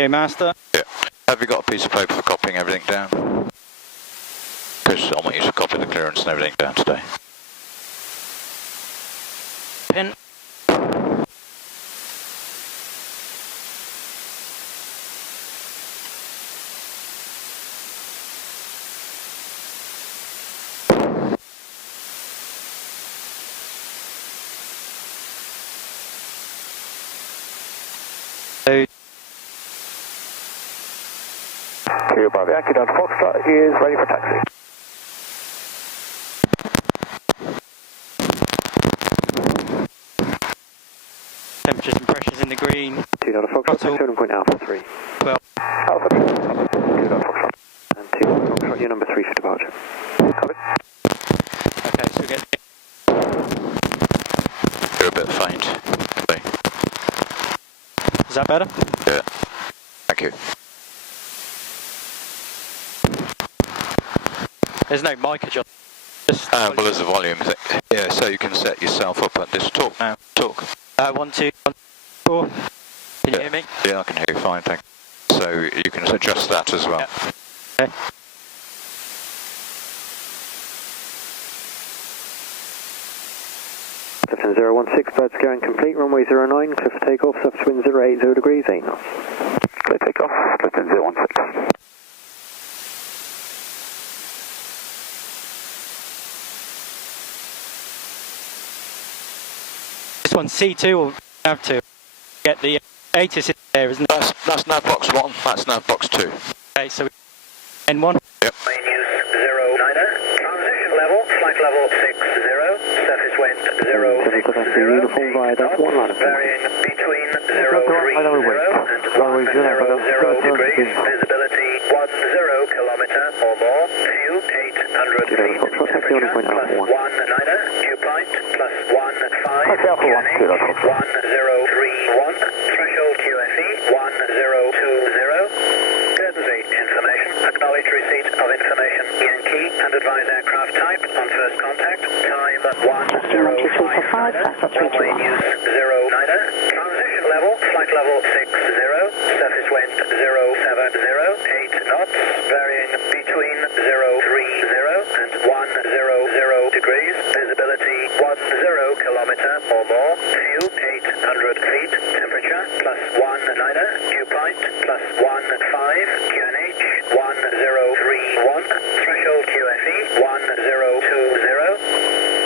Okay, Master. Yeah. Have you got a piece of paper for copying everything down? Because I want you to copy the clearance and everything down today. Pen. Kilo Bravo Yankee Delta Foxtrot is ready for taxi. Temperatures and pressures in the green. 2 Delta Foxtrot, taxi point Alpha 3. 12. Alpha 3, 2 Delta Foxtrot. And 2 Delta Foxtrot, your number 3 for departure. Copy. Okay, so we get... You're a bit faint. Okay. Is that better? Yeah. Thank you. There's no mic adjustment. Just Well, there's a volume thing. Yeah, so you can set yourself up and just talk now. Talk. 1, 2, 1, 4. Can you hear me? Yeah, I can hear you fine, thank you. So you can adjust that as well. Yeah. Okay. Clifton 016, bird scaring complete, runway 09, clear for takeoff, surface wind 080 degrees, 8 knots. Clear takeoff, Clifton 016. This one's C2 or nav 2. Get the ATIS in there, isn't it? That's nav box 1, that's nav box 2. Okay, so N1. Yep. Main use 09er, transition level, flight level 60, surface wind 060, uniform via that one line. varying between 030 and 100 degrees, visibility 10 kilometer or more, view 800 feet, temperature plus 19er, dew point plus 15, QNH 1031, threshold QFE 1020, Guernsey information, acknowledge receipt of information Yankee and advise aircraft type on first contact, time 1055, runway use 09er, transition level, flight level 60, surface wind 070, 8 knots, varying between 030 and 100 degrees, visibility 10 kilometer or more, view 800 feet, temperature plus 19er, dew point plus 15, QNH 1031, threshold QFE 1020,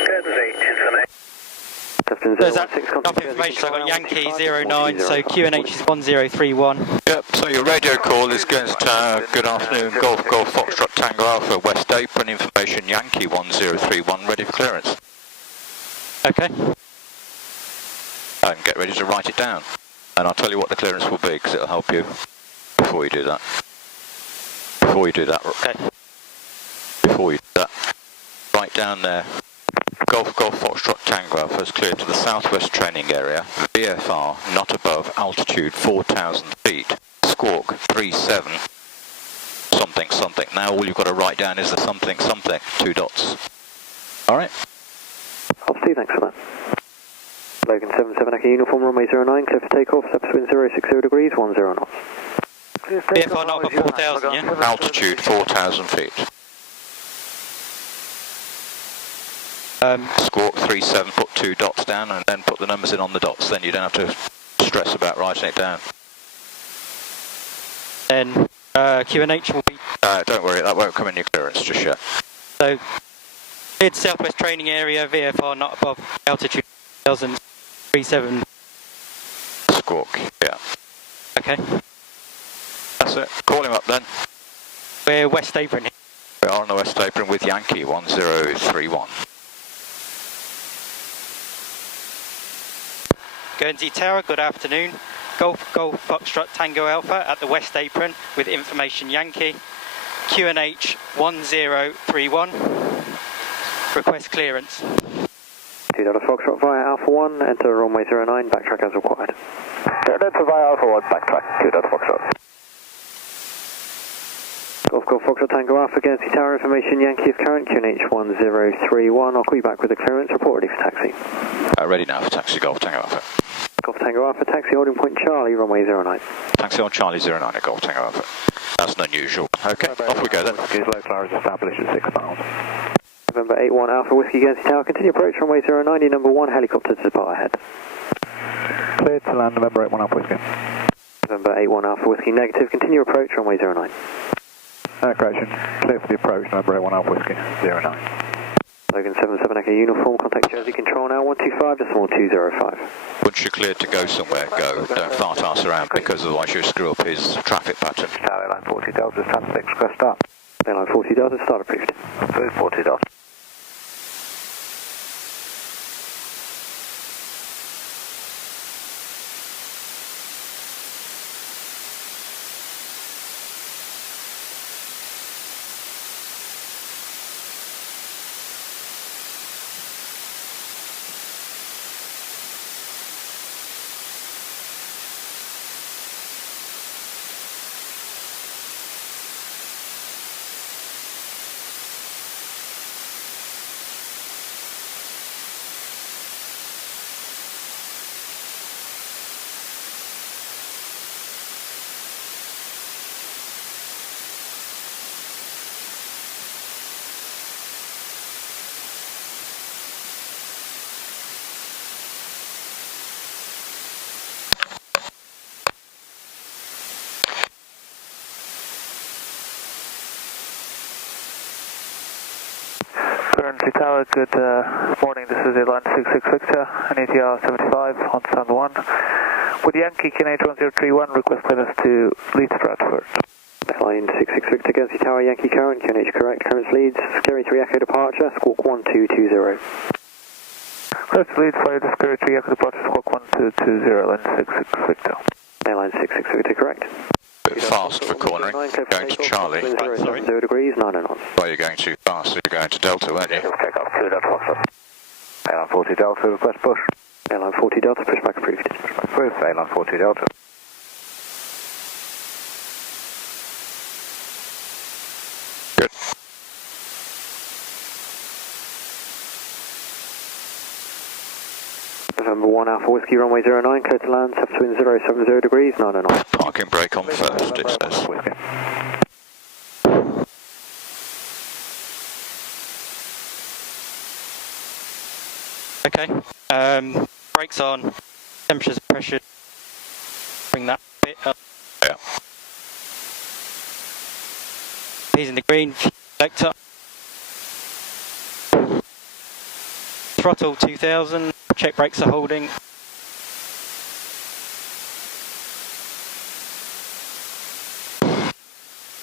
Guernsey information. There's that enough information, so I've got Yankee 09, so QNH is 1031. Yep, so your radio call is Guernsey Tower, good afternoon, Golf Foxtrot Tango Alpha, West Apron, information Yankee 1031, ready for clearance. Okay. And get ready to write it down. And I'll tell you what the clearance will be, because it'll help you before you do that. Okay. Before you do that, write down there, Golf Foxtrot Tango Alpha is cleared to the southwest training area, VFR not above altitude 4,000 feet, squawk 37, something something. Now all you've got to write down is the something something, 2 dots. Alright? I'll Steve, thanks for that. Logan 77 Echo uniform, runway 09, clear for takeoff, surface wind 060 degrees, 10 knots. VFR not above 4,000, yeah? Altitude 4,000 feet. Squawk 37, put 2 dots down and then put the numbers in on the dots, then you don't have to stress about writing it down. Then QNH will be... Don't worry, that won't come in your clearance just yet. So, it's southwest training area, VFR not above altitude 1037. Squawk, yeah. Okay. That's it. Call him up then. We're West Apron here. We are on the West Apron with Yankee 1031. Guernsey Tower, good afternoon. Golf Foxtrot Tango Alpha at the West Apron with information Yankee. QNH 1031. Request clearance. 2 Delta Foxtrot via Alpha 1, enter runway 09, backtrack as required. Enter via Alpha 1, backtrack, 2 Delta Foxtrot. Golf Foxtrot Tango Alpha, Guernsey Tower, information Yankee is current, QNH 1031. I'll call you back with the clearance, report ready for taxi. Ready now for taxi, Golf Tango Alpha. Golf Tango Alpha, taxi holding point Charlie, runway 09. Taxi on Charlie 09 at Golf Tango Alpha. That's an unusual. Okay, off we go then. Low flowers established at 6 miles. November 81 Alpha Whiskey Guernsey Tower, continue approach runway 09, number 1, helicopter to depart ahead. Cleared to land, November 81 Alpha Whiskey. November 81 Alpha Whiskey negative, continue approach runway 09. Correction, clear for the approach, November 81 Alpha Whiskey, 09. Logan 77 Echo uniform, contact Jersey Control now, 125.205. Once you're cleared to go somewhere, go. Don't fart ass around because otherwise you'll screw up his traffic pattern. Tower line 40 Delta, stand 6, request start. Airline 40 Delta, start approved. Approved 40 Delta. Guernsey Tower, good morning, this is airline 66 Victor, NATR 75 on stand 1. With Yankee QNH 1031, request clearance to Leeds Bradford. Airline 66 Victor, Guernsey Tower, Yankee current, QNH correct, clearance leads, Scary 3 Echo departure, squawk 1220. Clearance to Leeds, fire to Scary 3 Echo departure, squawk 1220, airline 66 Victor. Airline 66 Victor correct. Bit fast for cornering. Going to Charlie. Sorry. 0 degrees, 9 knots. Well, you're going too fast, so you're going to Delta, weren't you? Take off, cleared out Foxtrot. Airline 40 Delta, request push. Airline 40 Delta, pushback approved. Approved, Airline 40 Delta. Good. November 1 Alpha Whiskey, runway 09, clear to land, subwind 070 degrees, 9 knots. Parking brake on first, it says. Okay, brakes on, temperatures, pressure, bring that bit up. Yeah. P's in the green, selector. Throttle 2000, check brakes are holding.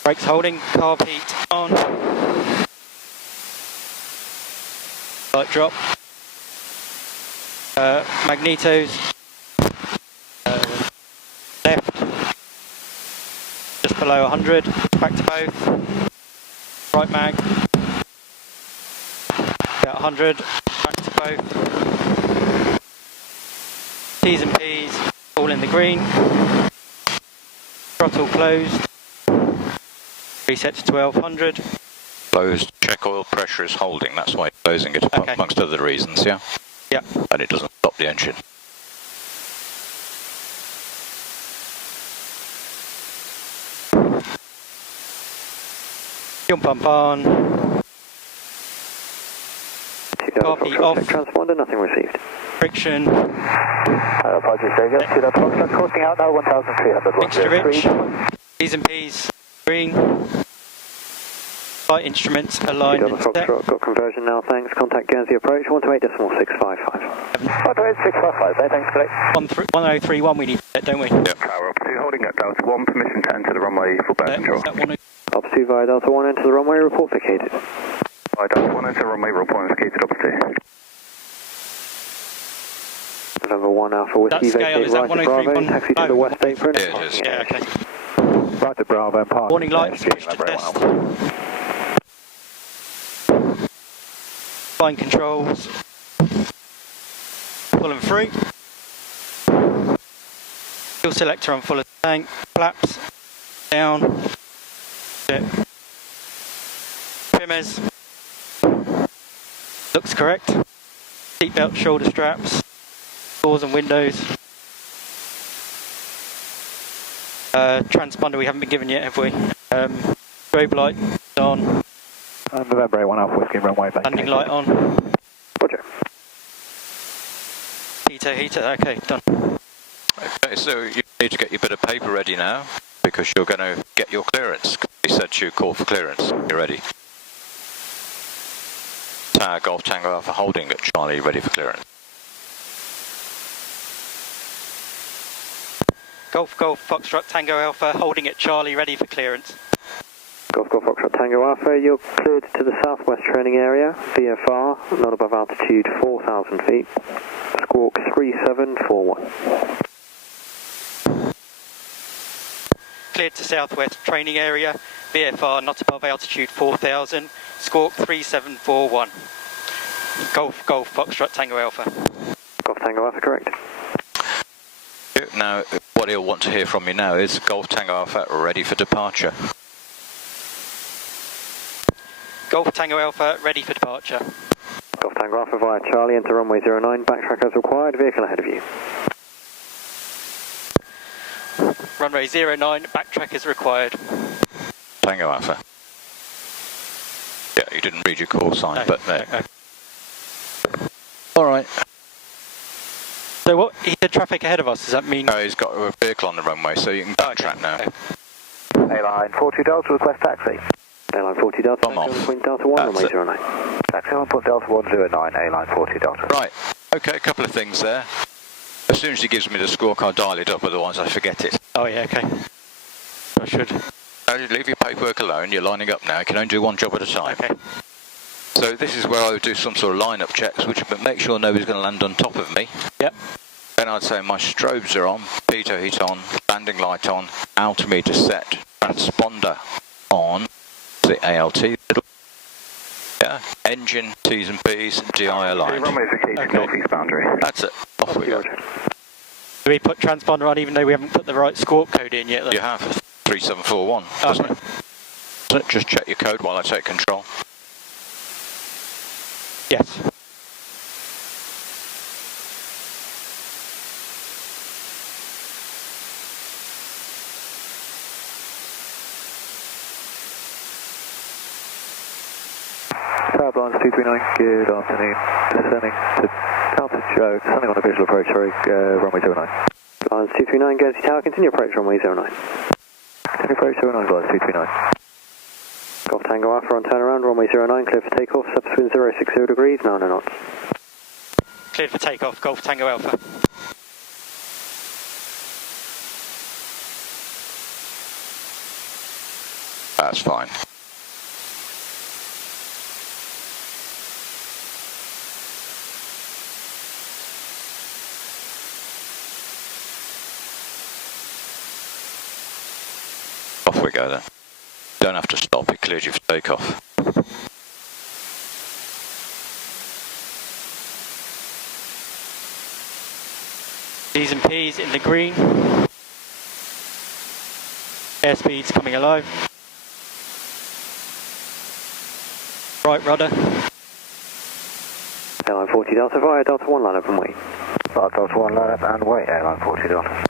Brakes holding, carb heat on. Light drop. Magnetos. Left. Just below 100. Back to both. Right mag. About 100. Back to both. T's and P's all in the green. Throttle closed. Reset to 1200. Closed. Check oil pressure is holding. That's why you're closing it, Okay. amongst other reasons, yeah? Yeah. And it doesn't stop the engine. Fuel pump on. Copy off. Transponder, nothing received. Friction. Apologies, there you go. 2 Delta Foxtrot, coasting out now, 1,300. Mixture rich. P's and P's. Green. Flight instruments aligned and set. Foxtrot, got conversion now, thanks. Contact Guernsey approach, 128.655. 128.655, there, thanks, correct. 1031 we need to set, don't we? Yeah. Tower up 2, holding at Delta 1, permission to enter the runway for bird control. Is that one? Ops 2 via Delta 1, enter the runway, report vacated. Via Delta 1, enter runway, report vacated up to. November 1 Alpha Whiskey, That scale, vacate is that right to Bravo, 1031? taxi to No. the west apron. Yeah, it is. Yeah, okay. Right to Bravo and park. Warning lights, switch to test. Fine controls. Pull and through. Fuel selector on full of tank. Flaps. Down. Trimmers. Looks correct. Seatbelt, shoulder straps. Doors and windows. Transponder we haven't been given yet, have we? Strobe light on. November 8 1 Alpha Whiskey, runway back. Landing light on. Roger. Heater, okay, done. Okay, so you need to get your bit of paper ready now, because you're going to get your clearance. He said to you, call for clearance. You're ready. Tower Golf Tango Alpha holding at Charlie, ready for clearance. Golf Foxtrot Tango Alpha holding at Charlie, ready for clearance. Golf Foxtrot Tango Alpha, you're cleared to the southwest training area, VFR, not above altitude 4,000 feet, squawk 3741. Cleared to southwest training area, VFR not above altitude 4,000, squawk 3741. Golf Foxtrot Tango Alpha. Golf Tango Alpha, correct. Now, what he'll want to hear from you now is Golf Tango Alpha ready for departure. Golf Tango Alpha ready for departure. Golf Tango Alpha via Charlie, enter runway 09, backtrack as required, vehicle ahead of you. Runway 09, backtrack as required. Tango Alpha. Yeah, you didn't read your call sign, No, but no. no. All right. So what, he had traffic ahead of us, does that mean? No, he's got a vehicle on the runway, so you can backtrack now. Okay. Airline 40 Delta, request taxi. Airline 40 Delta, Come off. point Delta 1, runway 09. Taxi on point Delta 109, Airline 40 Delta. Right, okay, a couple of things there. As soon as he gives me the squawk, I'll dial it up, otherwise I forget it. Oh yeah, okay. I should. No, you leave your paperwork alone, you're lining up now, you can only do one job at a time. Okay. So this is where I would do some sort of line-up checks, which would make sure nobody's going to land on top of me. Yep. Then I'd say my strobes are on, pitot heat on, landing light on, altimeter set, transponder on, the ALT, yeah, engine, T's and P's, DI aligned. Runway 15, Okay. northeast boundary. That's it, off we go. Do we put transponder on even though we haven't put the right squawk code in yet? Then? You have 3741, doesn't it? Doesn't it? Just check your code while I take control. Yes. Lines 239, good afternoon. Descending to Delta Joe, descending on a visual approach, sorry, runway 09. Lines 239, Guernsey Tower, continue approach runway 09. Continue approach 09, lines 239. Golf Tango Alpha on turnaround, runway 09, clear for takeoff, subswind 060 degrees, 9 knots. Cleared for takeoff, Golf Tango Alpha. That's fine. Off we go then. Don't have to stop, it cleared you for takeoff. D's and P's in the green. Airspeed's coming alive. Right rudder. Airline 40 Delta via Delta 1 line up and wait. Delta 1 line up and wait, Airline 40 Delta.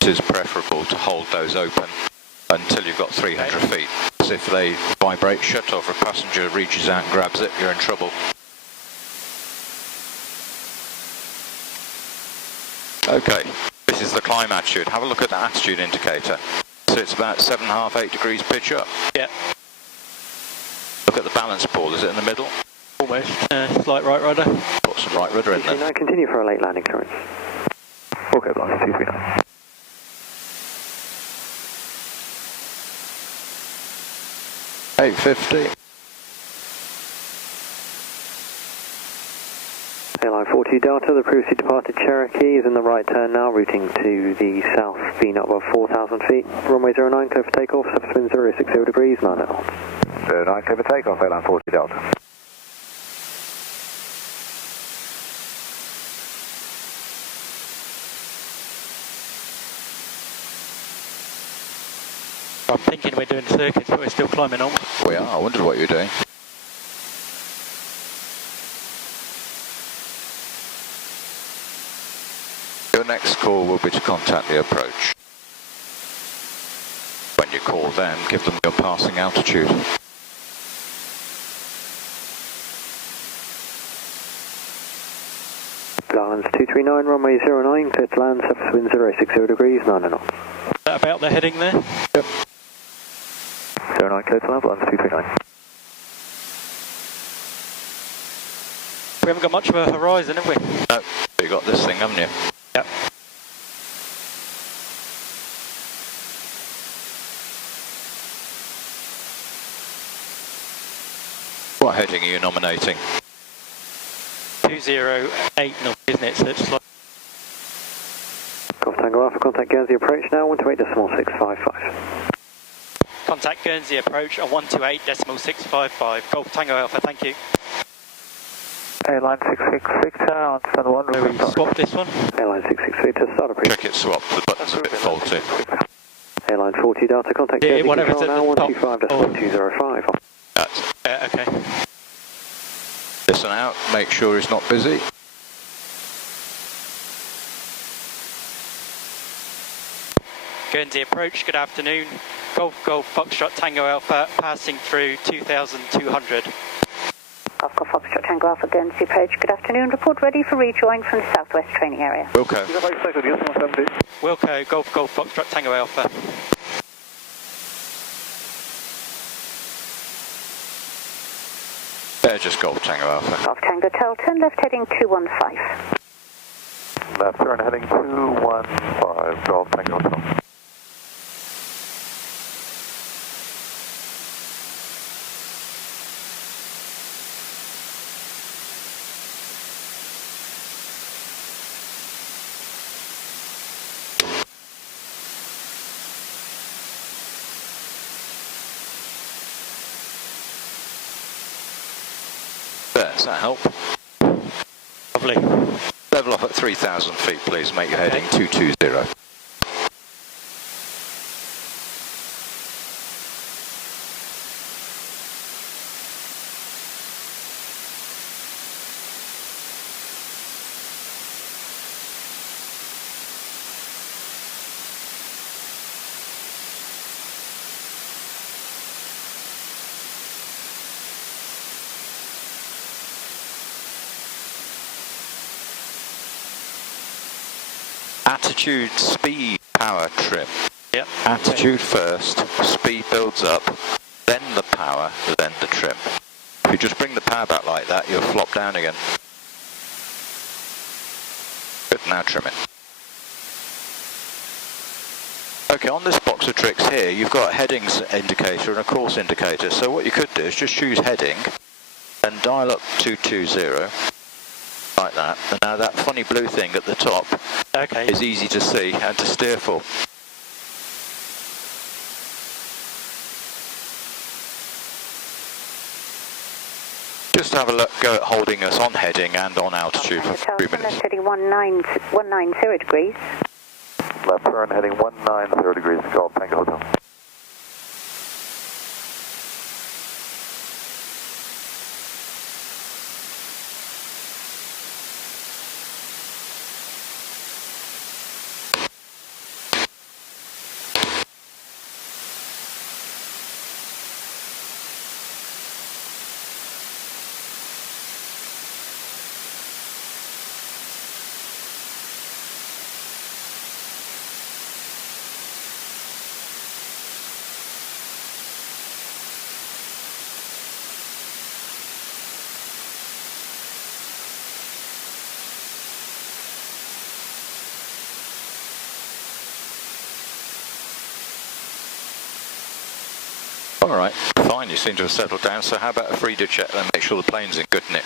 It is preferable to hold those open until you've got 300 feet. Because if they vibrate shut off, a passenger reaches out and grabs it, you're in trouble. Okay, this is the climb attitude. Have a look at the attitude indicator. So it's about 7.5, 8 degrees pitch up. Yeah. Look at the balance ball, is it in the middle? Almost. Slight right rudder. Put some right rudder in there. 239, continue for a late landing clearance. Okay, lines 239. $850. Airline 40 Delta, the previously departed Cherokee is in the right turn now, routing to the south, V not above 4,000 feet. Runway 09, clear for takeoff, subswind 060 degrees, 9 knots. 09, clear for takeoff, Airline 40 Delta. I'm thinking we're doing circuits, but we're still climbing on. We are. I wondered what you were doing. Your next call will be to contact the approach. When you call them, give them your passing altitude. Islands 239, runway 09, clear to land, surface wind 060 degrees, 9 knots. Is that about the heading there? Yep. 09, clear to land, Islands 239. We haven't got much of a horizon, have we? No, but you got this thing, haven't you? Yep. What heading are you nominating? 208 knots, isn't it? So it's like Golf Tango Alpha, contact Guernsey approach now, 128.655. contact Guernsey approach on 128.655. Golf Tango Alpha, thank you. Airline 66 Victor on stand 1. So we swapped this one. Airline 66 Victor, start approach. Check it swapped, the button's a bit faulty. Airline 40 Delta, contact Yeah, Guernsey whatever's control at now, the top. 125.205. That's Okay. listen out, make sure he's not busy. Guernsey approach, good afternoon. Golf Golf Foxtrot Tango Alpha passing through 2,200. Golf Golf Foxtrot Tango Alpha Guernsey approach, good afternoon. Report ready for rejoin from the southwest training area. Wilco. Wilco, Golf Golf Foxtrot Tango Alpha. They're just Golf Tango Alpha. Golf Tango Tel, turn left heading 215. Left turn heading 215, Golf Tango Hotel. Does that help? Lovely. Level off at 3,000 feet, please. Make your heading 220. Attitude, speed, power, trim. Yep. Attitude first, speed builds up, then the power, then the trim. If you just bring the power back like that, you'll flop down again. Good, now trim it. Okay, on this box of tricks here, you've got a headings indicator and a course indicator. So what you could do is just choose heading and dial up 220. Like that, and now that funny blue thing at the top is easy to see and to steer for. Just have a look, go at holding us on heading and on altitude for 3 minutes. Left heading 190 degrees. Left turn heading 190 degrees, Golf Tango Hotel. Alright, fine, you seem to have settled down, so how about a Frida check then, make sure the plane's in good nick.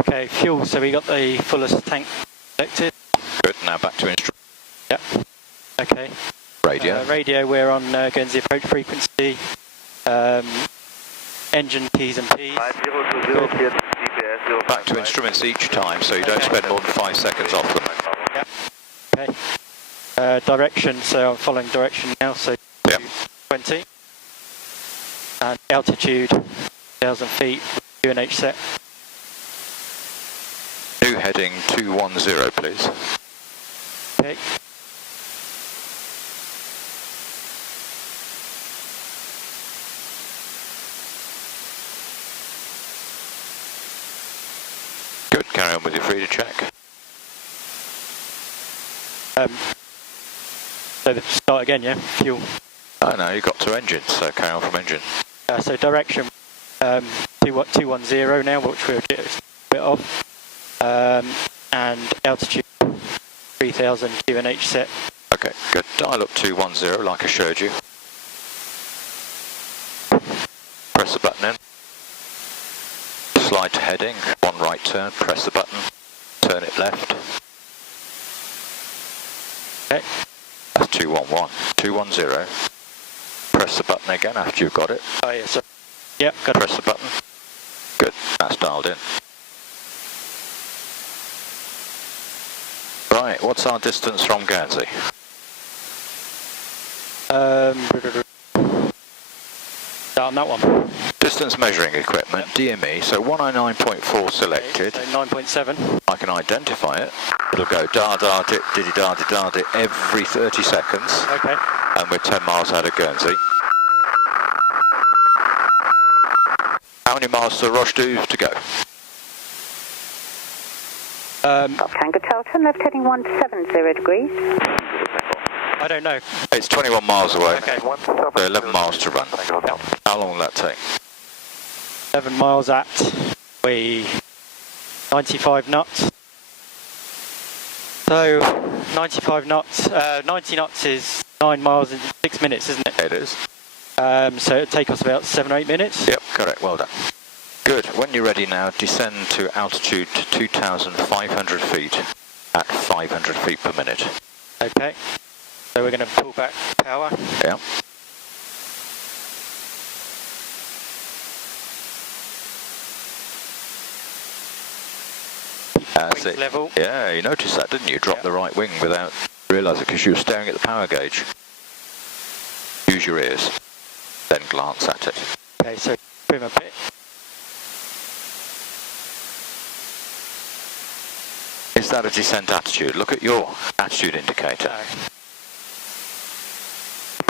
Okay, fuel, so we got the fullest tank selected. Good, now back to instrument. Yep. Okay. Radio. Radio, we're on Guernsey approach frequency. Engine T's and P's. Back to instruments each time, so you don't spend more than 5 seconds off them. Yep. Okay. Direction, so I'm following direction now, so Yep. 20. And altitude 1,000 feet, QNH set. New heading 210, please. Okay. Good, carry on with your free to check. So start again, yeah? Fuel. Oh no, you got to engine, so carry on from engine. So direction 210 now, which we'll get a bit of. And altitude 3,000 QNH set. Okay, good. Dial up 210 like I showed you. Press the button in. Slide to heading, one right turn, press the button, turn it left. Okay. That's 211. 210. Press the button again after you've got it. Oh yeah, so yeah, got it. Press the button. Good, that's dialed in. Right, what's our distance from Guernsey? On that one. Distance measuring equipment, DME, so 109.4 selected. Okay, so 9.7. I can identify it. It'll go da-da-dit, diddy-da-di-da-dit every 30 seconds. Okay. And we're 10 miles out of Guernsey. How many miles to Roche d'Ouve to go? Golf Tango Delta, left heading 170 degrees. I don't know. It's 21 miles away. Okay. So 11 miles to run. How long will that take? 11 miles at 95 knots. So 95 knots, 90 knots is 9 miles in 6 minutes, isn't it? It is. So it'll take us about 7 or 8 minutes. Yep, correct. Well done. Good. When you're ready now, descend to altitude 2,500 feet at 500 feet per minute. Okay. So we're going to pull back power. Yeah. That's Wings it. level. Yeah, you noticed that, didn't you? Dropped the right wing without realising, because you were staring at the power gauge. Use your ears, then glance at it. Okay, so trim a bit. Is that a descent attitude? Look at your attitude indicator. No.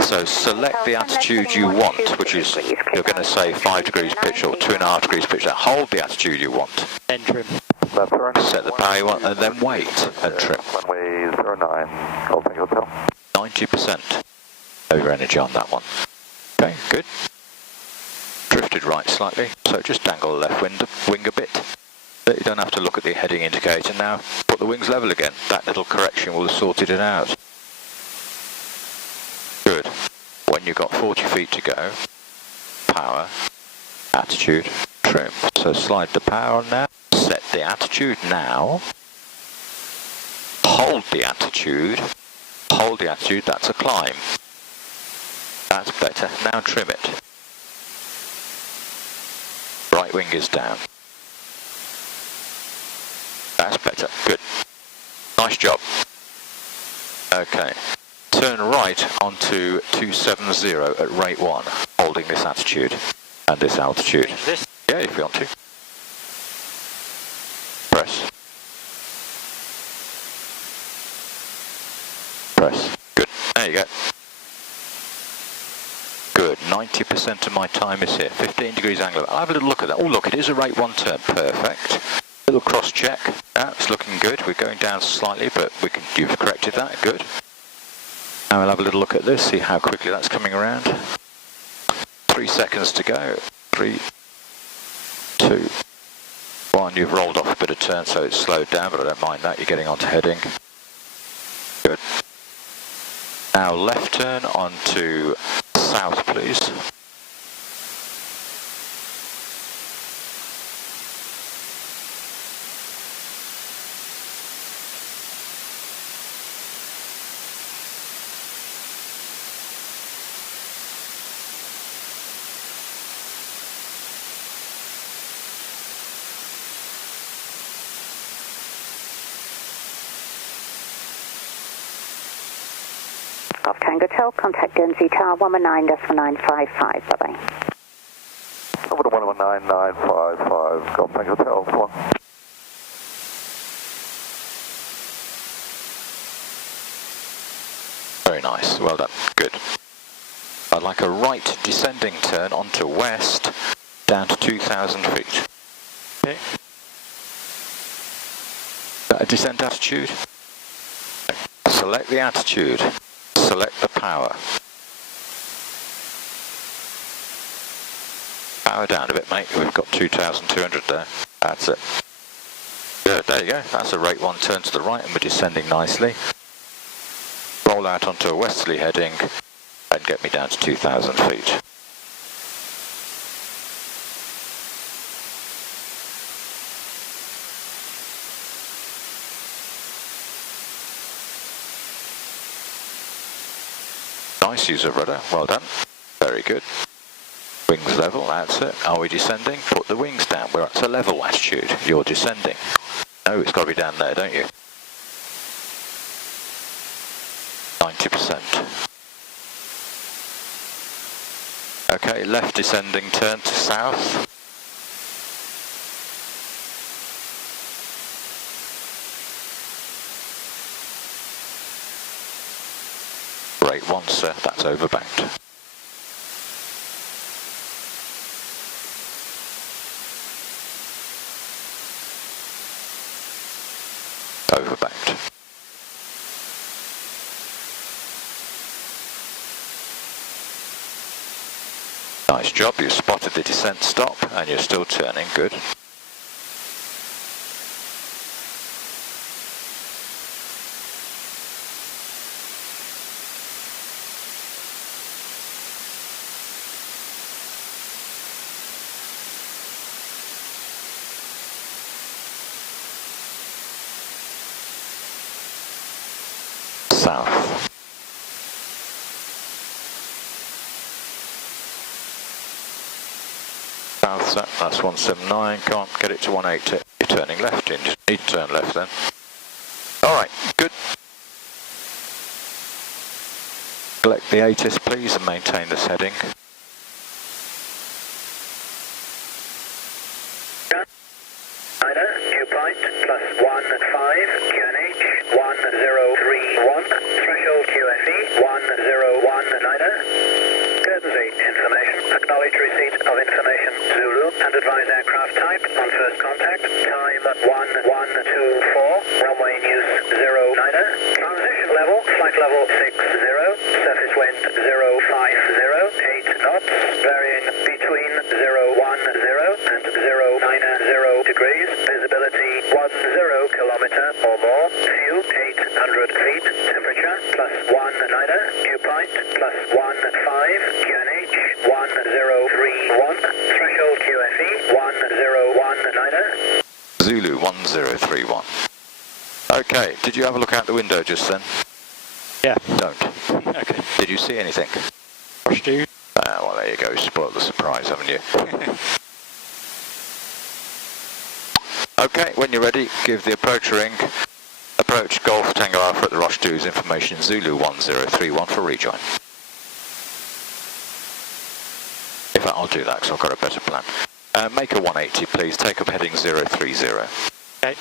So select the attitude you want, which is, you're going to say 5 degrees pitch or 2.5 degrees pitch. Now hold the attitude you want. Then trim. Set the power you want and then wait and trim. Runway 09, Golf Tango Hotel. 90% of your energy on that one. Okay, good. Drifted right slightly, so just dangle the left wing a bit. But you don't have to look at the heading indicator now. Put the wings level again. That little correction will have sorted it out. Good. When you've got 40 feet to go, power, attitude, trim. So slide the power on now. Set the attitude now. Hold the attitude. Hold the attitude, that's a climb. That's better. Now trim it. Right wing is down. That's better. Good. Nice job. Okay. Turn right onto 270 at rate 1, holding this attitude and this altitude. This? Yeah, if you want to. Press. Press. Good. There you go. Good. 90% of my time is here. 15 degrees angle. I'll have a little look at that. Oh, look, it is a rate 1 turn. Perfect. Little cross check. That's looking good. We're going down slightly, but you've corrected that. Good. Now we'll have a little look at this, see how quickly that's coming around. 3 seconds to go. 3, 2, 1. You've rolled off a bit of turn, so it's slowed down, but I don't mind that. You're getting onto heading. Good. Now left turn onto south, please. Golf Tango Tel, contact Guernsey Tower 119.955. Bye-bye. Over to 119.955, Golf Tango Tel, 1. Very nice, well done, good. I'd like a right descending turn onto west, down to 2,000 feet. Okay. A descent attitude. Select the attitude. Select the power. Power down a bit, mate. We've got 2,200 there. That's it. Good, there you go. That's a rate 1 turn to the right and we're descending nicely. Roll out onto a westerly heading and get me down to 2,000 feet. Nice use of rudder, well done. Very good. Wings level, that's it. Are we descending? Put the wings down. We're at a level attitude. You're descending. No, it's got to be down there, don't you? 90%. Okay, left descending turn to south. Rate 1, sir, that's overbanked. Overbanked. Nice job, you spotted the descent stop and you're still turning, good. South. South, sir. That's 179. Can't get it to 180. You're turning left in. Just need to turn left then. Alright, good. Select the ATIS please and maintain this heading. Dew point +1 at 5, QNH 1031, threshold QFE 101 NIDA. Courtesy information, acknowledge receipt of information Zulu and advise aircraft type on first contact, time 1124, runway in use 0 NIDA, transition level, flight level 60, surface wind 050, 8 knots, varying between 010 and 090 degrees, visibility 10 kilometer or more, view 800 feet, temperature +1 NIDA, dew point +1 at 5, QNH 1031, threshold QFE 101 NIDA. Zulu 1031. Okay, did you have a look out the window just then? Yeah. Don't. Okay. Did you see anything? Stu. Well, there you go. Spoiled the surprise, haven't you? Okay, when you're ready, give the approach ring. Approach Golf Tango Alpha at the Roche 2's information Zulu 1031 for rejoin. In fact, I'll do that because I've got a better plan. Make a 180, please. Take up heading 030. Okay.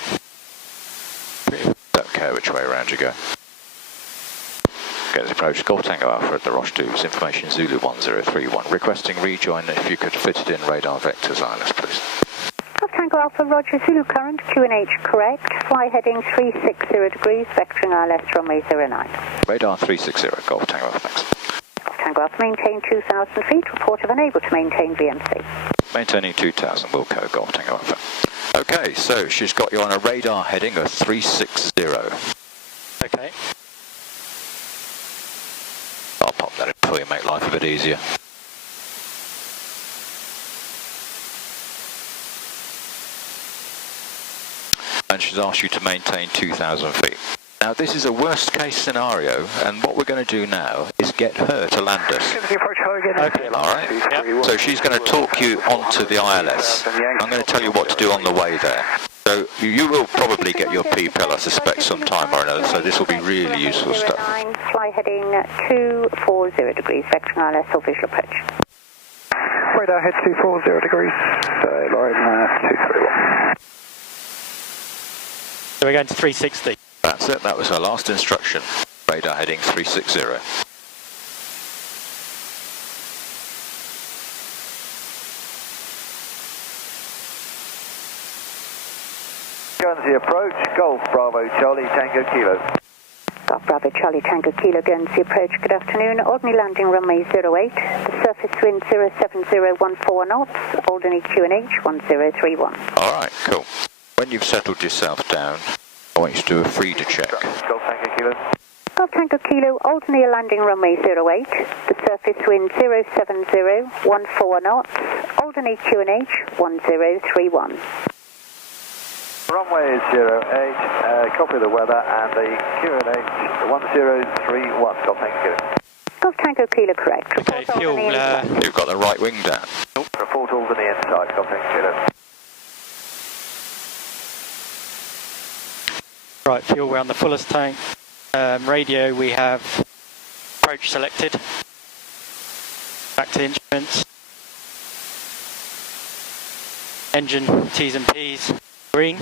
Don't care which way around you go. Get the approach Golf Tango Alpha at the Roche 2's information Zulu 1031. Requesting rejoin if you could fit it in radar vectors, ILS, please. Golf Tango Alpha, Roger, Zulu current, QNH correct, fly heading 360 degrees, vectoring ILS runway 09. Radar 360, Golf Tango Alpha, thanks. Golf Tango Alpha, maintain 2,000 feet, report of unable to maintain VMC. Maintaining 2,000, Wilco, Golf Tango Alpha. Okay, so she's got you on a radar heading of 360. Okay. I'll pop that in for you, make life a bit easier. And she's asked you to maintain 2,000 feet. Now this is a worst case scenario, and what we're going to do now is get her to land us. Okay. Alright, Yep. so she's going to talk you onto the ILS. I'm going to tell you what to do on the way there. So you will probably get your PPL, I suspect, sometime or another, so this will be really useful stuff. Fly heading 240 degrees, vectoring ILS or visual approach. Radar head 240 degrees, line 231. So we're going to 360. That's it, that was our last instruction. Radar heading 360. Guernsey approach, Golf Bravo Charlie Tango Kilo. Golf Bravo Charlie Tango Kilo, Guernsey approach. Good afternoon. Ordinary landing runway 08. The surface wind 07014 knots. Alderney QNH 1031. Alright, cool. When you've settled yourself down, I want you to do a Frida check. Golf Tango Kilo. Golf Tango Kilo, Alderney landing runway 08. The surface wind 07014 knots. Alderney QNH 1031. Runway 08, copy the weather and the QNH 1031. Golf Tango Kilo. Golf Tango Kilo, correct. Okay, Report fuel. Alderney inside. You've got the right wing down. Report Alderney inside, Golf Tango Kilo. Right, fuel, we're on the fullest tank. Radio, we have approach selected. Back to instruments. Engine T's and P's. Green.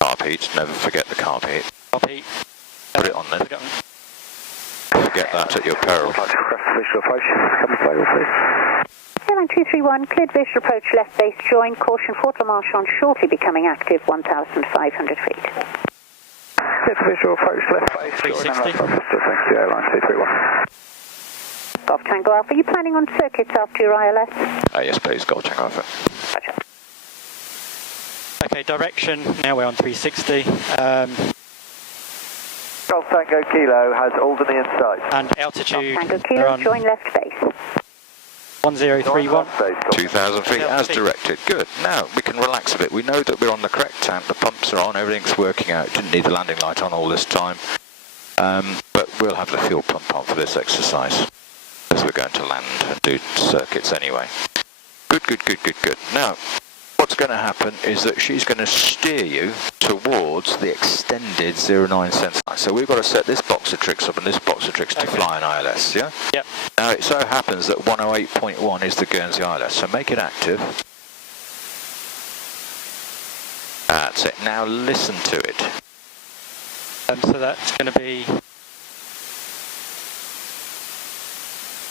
Carb heat, never forget the carb heat. Copy. Put it on then. Put it on. Forget that at your peril. Visual approach, come forward please. Airline 231, cleared visual approach left base join. Caution, Fort La Marche on shortly becoming active, 1,500 feet. Cleared visual approach left base join. 360. Thank you, Airline 231. Golf Tango Alpha, are you planning on circuits after your ILS? Yes, please, Golf Tango Alpha. Roger. Okay, direction. Now we're on 360. Golf Tango Kilo has Alderney in sight. And Golf altitude. Tango We're Kilo, on join left base. 1031. 2,000 feet as directed. Good. Now we can relax a bit. We know that we're on the correct tank. The pumps are on. Everything's working out. Didn't need the landing light on all this time. But we'll have the fuel pump on for this exercise, as we're going to land and do circuits anyway. Good, good, good, good, good. Now, what's going to happen is that she's going to steer you towards the extended 09 sensor. So we've got to set this box of tricks up and this box of tricks to fly an ILS, yeah? Yep. Now it so happens that 108.1 is the Guernsey ILS, so make it active. That's it. Now listen to it. So that's going to be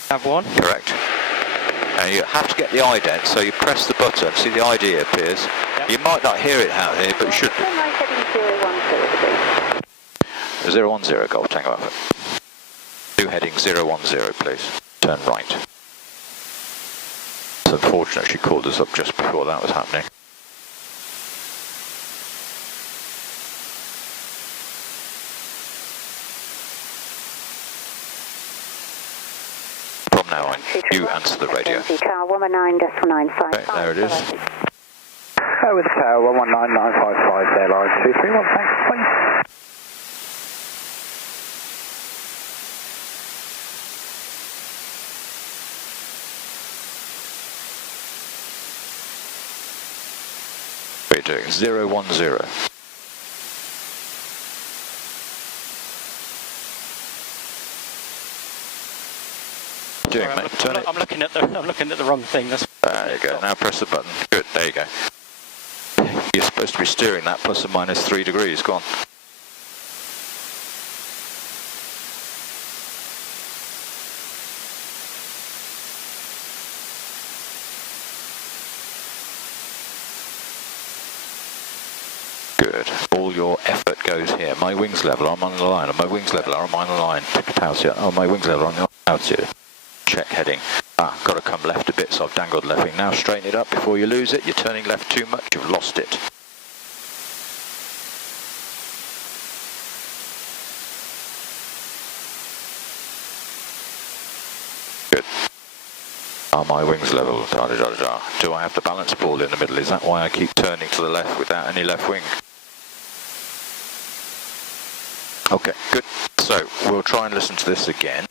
nav1. Correct. And you have to get the ident, so you press the button, see the ID appears. Yep. You might not hear it out here, but you should Turn right heading 010 degrees. 010 Golf Tango Alpha. Do heading 010, please. Turn right. It's unfortunate she called us up just before that was happening. From now on, you answer the radio. Tower 119.955. Okay, there it is. With tower 119955, Airline 231, thanks, please. We're doing 010. Doing, Sorry, mate. Turn it. I'm looking at the wrong thing. That's There you go. Now press the button. Good. There you go. You're supposed to be steering that plus or minus 3 degrees. Go on. Good. All your effort goes here. My wings level, I'm on the line. My wings level, I'm on the line. Oh, my wings level, I'm on the altitude. Check heading. Ah, got to come left a bit, so I've dangled left wing. Now straighten it up before you lose it. You're turning left too much, you've lost it. Good. Are my wings level? Da, da, da, da. Do I have the balance ball in the middle? Is that why I keep turning to the left without any left wing? Okay, good. So we'll try and listen to this again.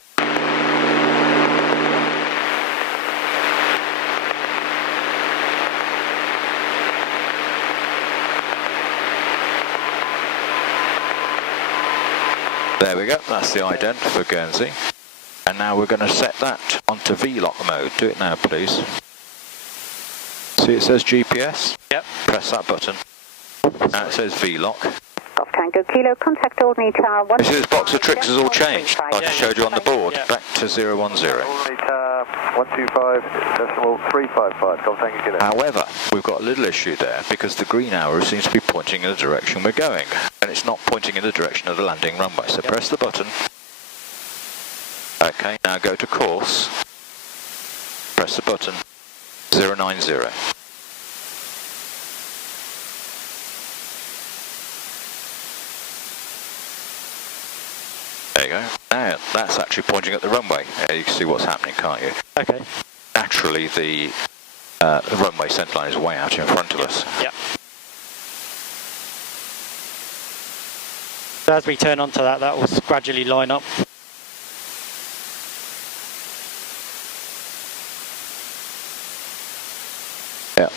There we go, that's the ident for Guernsey. And now we're going to set that onto VLOC mode. Do it now, please. See it says GPS? Yep. Press that button. Now it says VLOC. Golf Tango Kilo, contact Alderney Tower 1. You see this box of tricks has all changed, like I Yeah, showed you on the board. yeah. Back to 010. Alderney Tower 125.355. Golf Tango Kilo. However, we've got a little issue there because the green arrow seems to be pointing in the direction we're going, and it's not pointing in the direction of the landing runway. So press the button. Okay, now go to course. Press the button. 090. There you go. Now that's actually pointing at the runway. You can see what's happening, can't you? Okay. Naturally, the runway centerline is way out in front of us. Yep. So as we turn onto that, that will gradually line up. Yeah.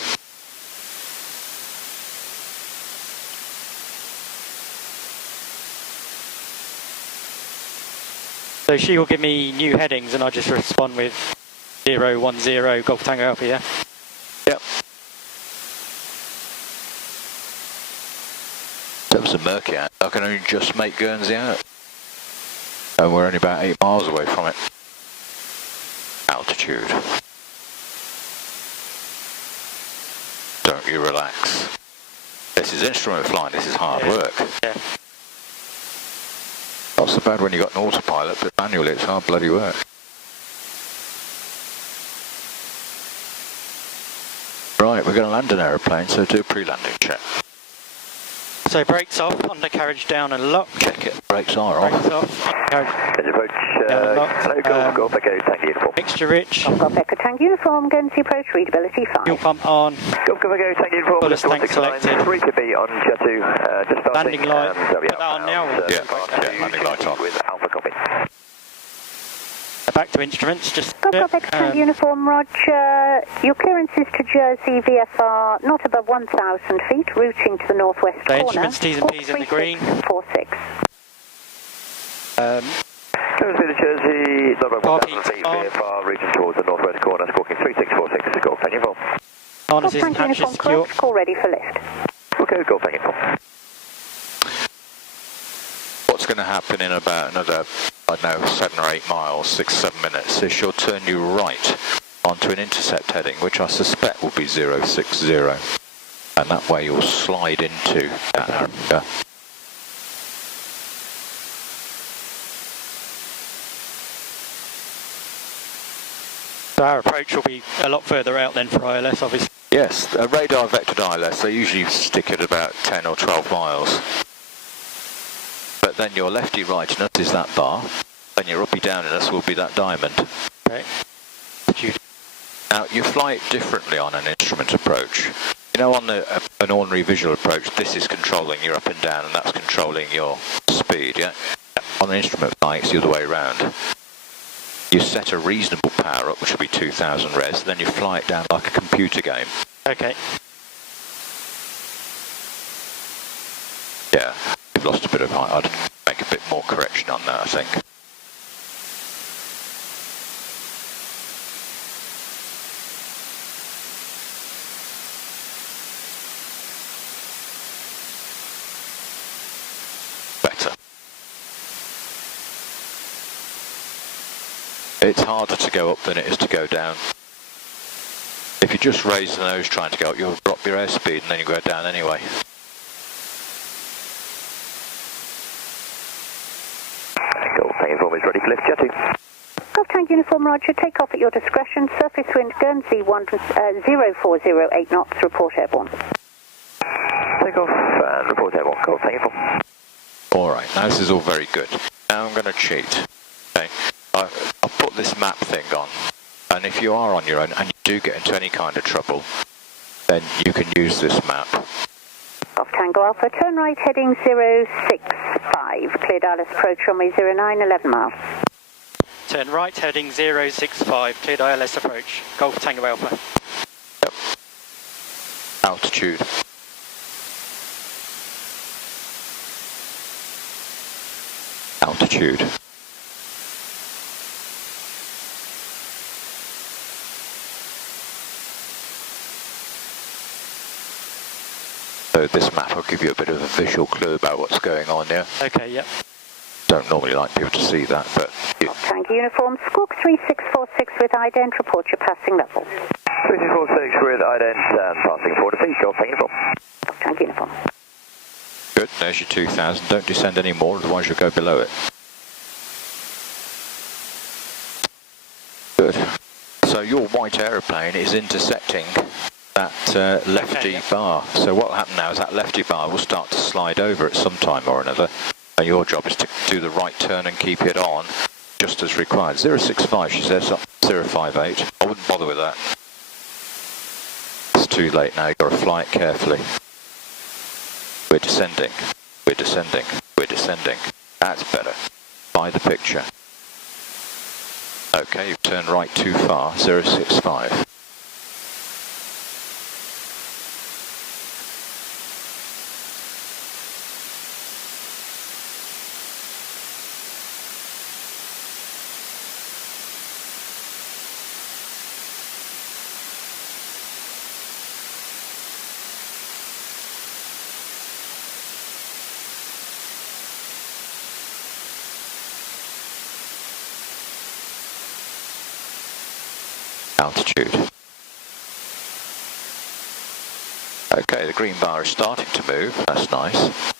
So she will give me new headings and I'll just respond with 010 Golf Tango Alpha, yeah? Yep. That was a murky out. I can only just make Guernsey out. And we're only about 8 miles away from it. Altitude. Don't you relax. This is instrument flying, this is hard work. Yeah. Not so bad when you've got an autopilot, but manually it's hard bloody work. Right, we're going to land an aeroplane, so do a pre-landing check. So brakes off, undercarriage down and lock. Check it, brakes are off. Brakes off, undercarriage Approach. down and locked. Golf Echo Tango Uniform. Mixture rich, Golf Echo Tango Uniform, Guernsey approach, readability 5. fuel pump on, Golf Echo Tango Uniform. Fullest tank selected. 3 to be on Jet 2. Just starting. landing light. Put that on now. Yeah, landing light on. With Alpha copy. Back to instruments, just Golf Echo Tango Uniform, Roger. Your clearance is to Jersey VFR, not above 1,000 feet, routing to the northwest So corner. instruments, T's and P's in the green. 46. Clearance to Jersey, not above 1,000 RPs feet, on. VFR, routing towards the northwest corner, squawking 3646 is Golf Tango Uniform. Harnesses Golf and Tango hatches Uniform secure. correct, call ready for lift. Okay, Golf Tango Uniform. What's going to happen in about another, I don't know, 7 or 8 miles, 6, 7 minutes, is she'll turn you right onto an intercept heading, which I suspect will be 060. And that way you'll slide into that area. So our approach will be a lot further out then for ILS, obviously. Yes, a radar vectored ILS, they usually stick at about 10 or 12 miles. But then your lefty rightiness is that bar, and your uppy downiness will be that diamond. Okay. Now, you fly it differently on an instrument approach. You know, on an ordinary visual approach, this is controlling your up and down, and that's controlling your speed, yeah? On an instrument flight, it's the other way around. You set a reasonable power up, which will be 2,000 res, then you fly it down like a computer game. Okay. Yeah, we've lost a bit of height. I'd make a bit more correction on that, I think. Better. It's harder to go up than it is to go down. If you just raise the nose trying to go up, you'll drop your airspeed and then you go down anyway. Golf Tango Uniform is ready for lift, Jet 2. Golf Tango Uniform, Roger. Take off at your discretion. Surface wind Guernsey 0408 knots. Report airborne. Take off and report airborne. Golf Tango Uniform. Alright, now this is all very good. Now I'm going to cheat. Okay, I'll put this map thing on, and if you are on your own and you do get into any kind of trouble, then you can use this map. Off Tango Alpha, turn right heading 065. Cleared ILS approach runway 09, 11 miles. Turn right heading 065, cleared ILS approach. Golf Tango Alpha. Yep. Altitude. altitude. So this map will give you a bit of a visual clue about what's going on here. Okay, yep. Don't normally like people to see that, but Tango Uniform, Squawk 3646 with ident, report your passing level. 3646 with ident, passing 40 feet, Golf Tango Uniform. Tango Uniform. good. There's your 2000. Don't descend any more, otherwise you'll go below it. Good. So your white aeroplane is intersecting that lefty bar. So what will happen now is that lefty bar will start to slide over at some time or another. And your job is to do the right turn and keep it on just as required. 065, she says, 058. I wouldn't bother with that. It's too late now, you've got to fly it carefully. We're descending, we're descending, we're descending. That's better. By the picture. Okay, you've turned right too far, 065. Altitude. Okay, the green bar is starting to move. That's nice.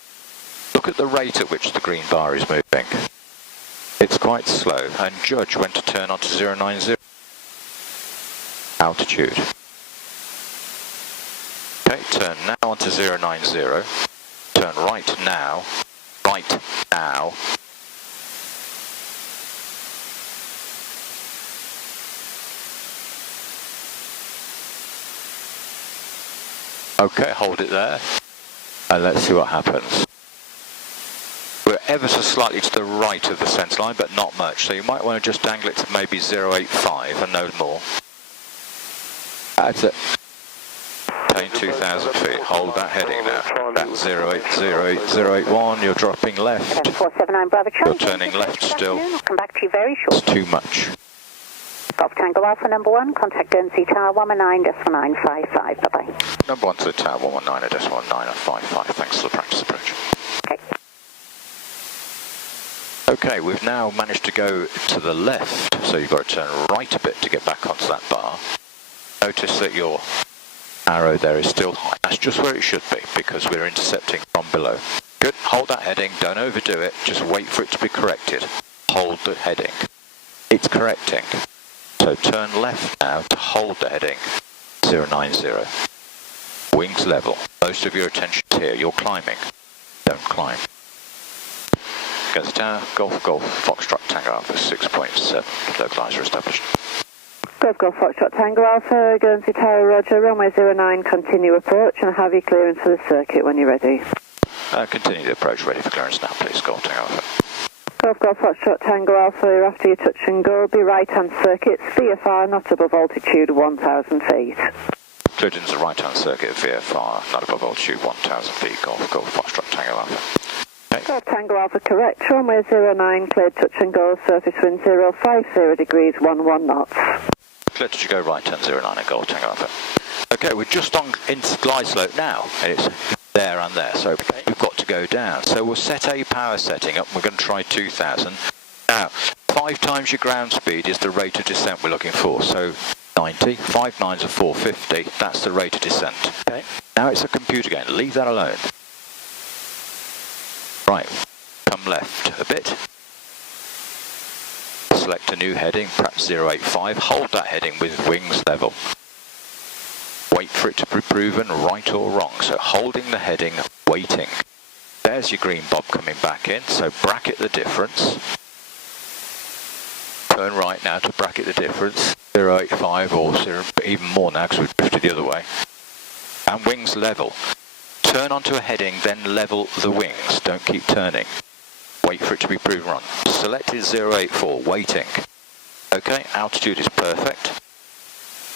Look at the rate at which the green bar is moving. It's quite slow, and judge when to turn onto 090. Altitude. Okay, turn now onto 090. Turn right now. Right now. Okay, hold it there, and let's see what happens. We're ever so slightly to the right of the centre line, but not much, so you might want to just angle it to maybe 085 and no more. That's it. Attain 2,000 feet, hold that heading now. That's 0808081, you're dropping left. 479 Bravo Charlie. You're turning left still. I'll come back to you very shortly. It's too much. Golf Tango Alpha number 1, contact Guernsey Tower 119.955. Bye-bye. Number 1 to the tower, 119.955. Thanks for the practice approach. Okay. Okay, we've now managed to go to the left, so you've got to turn right a bit to get back onto that bar. Notice that your arrow there is still high. That's just where it should be, because we're intercepting from below. Good, hold that heading, don't overdo it, just wait for it to be corrected. Hold the heading. It's correcting. So turn left now to hold the heading, 090. Wings level. Most of your attention is here. You're climbing. Don't climb. Guernsey Tower, Golf, Golf, Foxtrot, Tango Alpha, 6.7. Localizer established. Golf, Golf, Foxtrot, Tango Alpha, Guernsey Tower, Roger, runway 09, continue approach, and have your clearance for the circuit when you're ready. Continue the approach, ready for clearance now, please, Golf, Tango Alpha. Golf, Golf, Foxtrot, Tango Alpha, after you touch and go, be right-hand circuit, VFR not above altitude 1,000 feet. Cleared into the right-hand circuit, VFR, not above altitude 1,000 feet, Golf, Golf, Foxtrot, Tango Alpha. Okay. Golf, Tango Alpha, correct, runway 09, cleared touch and go, surface wind 050 degrees, 11 knots. Cleared to go right-hand 09 and Golf, Tango Alpha. Okay, we're just on into glide slope now, and it's there and there, so we've got to go down. So we'll set a power setting up, we're going to try 2,000. Now, 5 times your ground speed is the rate of descent we're looking for, so 90, 5 9s are 450, that's the rate of descent. Okay. Now it's a computer game, leave that alone. Right, come left a bit. Select a new heading, perhaps 085, hold that heading with wings level. Wait for it to be proven right or wrong, so holding the heading, waiting. There's your green bob coming back in, so bracket the difference. Turn right now to bracket the difference, 085 or 0, even more now because we've drifted the other way. And wings level. Turn onto a heading, then level the wings, don't keep turning. Wait for it to be proven wrong. Selected 084, waiting. Okay, altitude is perfect.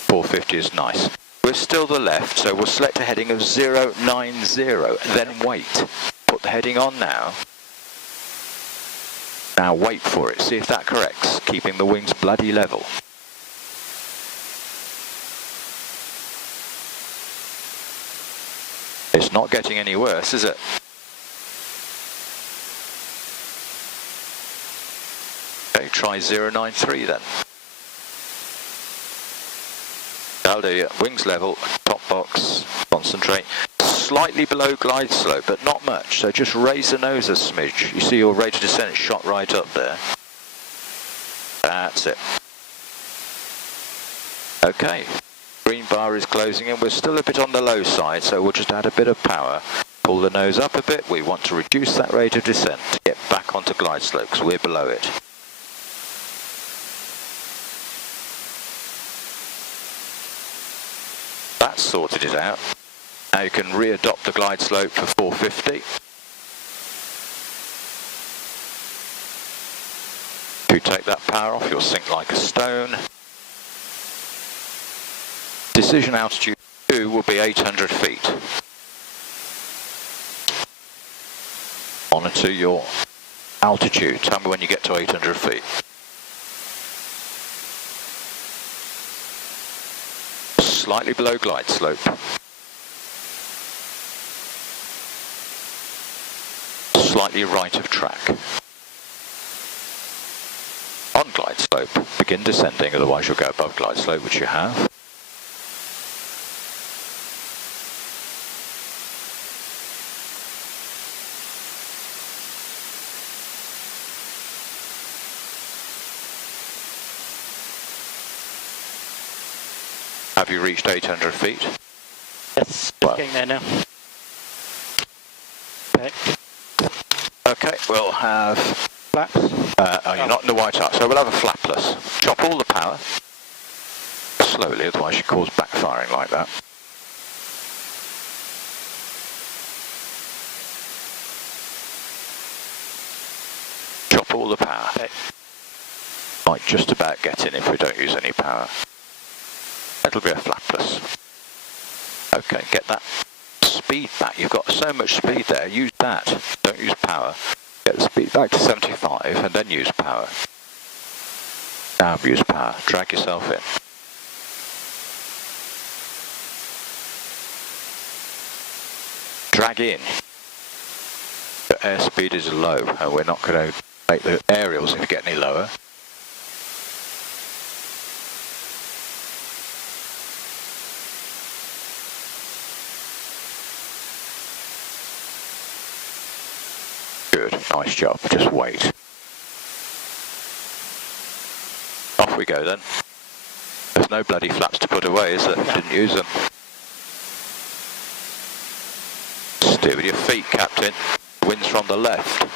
450 is nice. We're still the left, so we'll select a heading of 090, then wait. Put the heading on now. Now wait for it, see if that corrects, keeping the wings bloody level. It's not getting any worse, is it? Okay, try 093 then. That'll do, wings level, top box, concentrate. Slightly below glide slope, but not much, so just raise the nose a smidge. You see your rate of descent shot right up there. That's it. Okay, green bar is closing in. We're still a bit on the low side, so we'll just add a bit of power. Pull the nose up a bit. We want to reduce that rate of descent to get back onto glide slope, because we're below it. That's sorted it out. Now you can re-adopt the glide slope for 450. If you take that power off, you'll sink like a stone. Decision altitude 2 will be 800 feet. Monitor your altitude. Tell me when you get to 800 feet. Slightly below glide slope. Slightly right of track. On glide slope, begin descending, otherwise you'll go above glide slope, which you have. Have you reached 800 feet? Yes, Well. getting there now. Okay. Okay, we'll have... Flaps. You're not in the white arc, so we'll have a flapless. Chop all the power. Slowly, otherwise you cause backfiring like that. Chop all the power. Okay. Might just about get in if we don't use any power. It'll be a flapless. Okay, get that speed back. You've got so much speed there. Use that. Don't use power. Get the speed back to 75 and then use power. Now use power. Drag yourself in. Drag in. The airspeed is low and we're not going to make the aerials if you get any lower. Good, nice job, just wait. Off we go then. There's no bloody flaps to put away, is there? Didn't use them. Steer with your feet, Captain. Wind's from the left.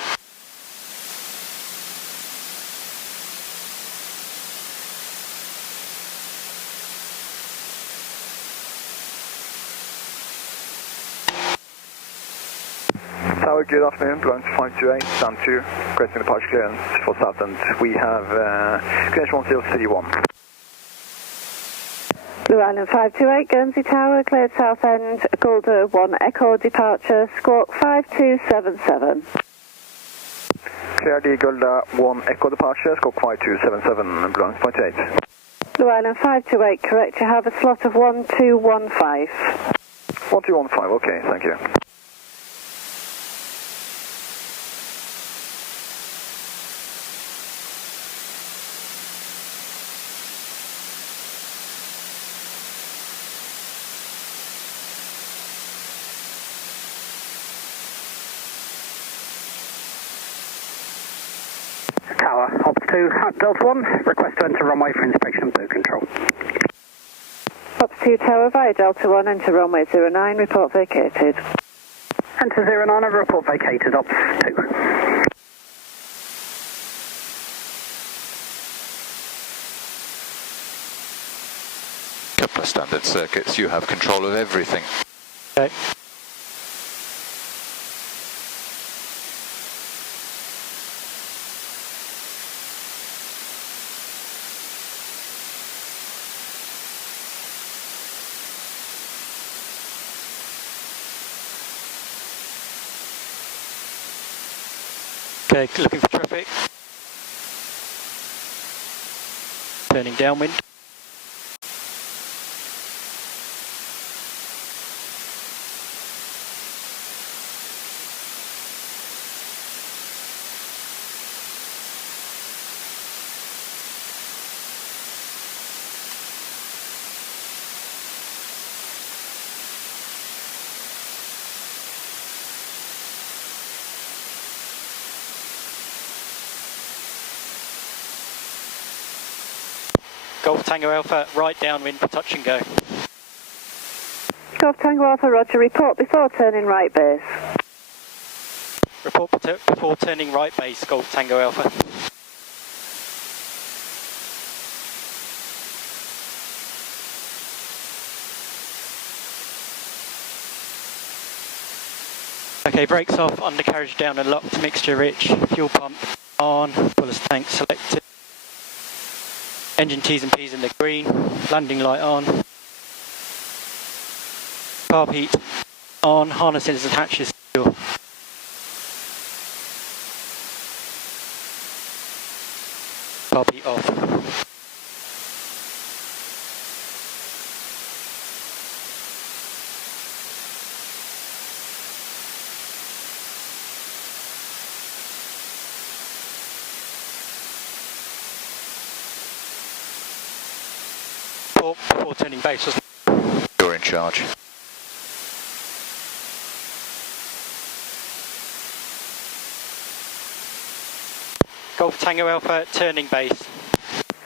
Tower, good afternoon. Blowing 528, stand 2, requesting departure clearance for Southend. We have clearance 1031. Blue Island 528, Guernsey Tower, cleared south end, Golder 1 Echo departure, squawk 5277. Cleared Golda 1 Echo departure, squawk 5277, Blue Island 528. Blue Island 528, correct, you have a slot of 1215. 1215, okay, thank you. Tower, Ops 2, Delta 1, request to enter runway for inspection and boot control. Ops 2 Tower via Delta 1, enter runway 09, report vacated. Enter 09, over report vacated, Ops 2. Couple of standard circuits, you have control of everything. Okay. Okay, looking for traffic. turning downwind. Golf Tango Alpha, right downwind for touch and go. Golf Tango Alpha, roger, report before turning right base. Report before turning right base, Golf Tango Alpha. Okay, brakes off, undercarriage down and locked, mixture rich, fuel pump on, fullest tank selected. Engine T's and P's in the green, landing light on. Carb heat on, harness cylinders and hatches secure. Carb heat off. Before turning base, wasn't it? You're in charge. Golf Tango Alpha, turning base.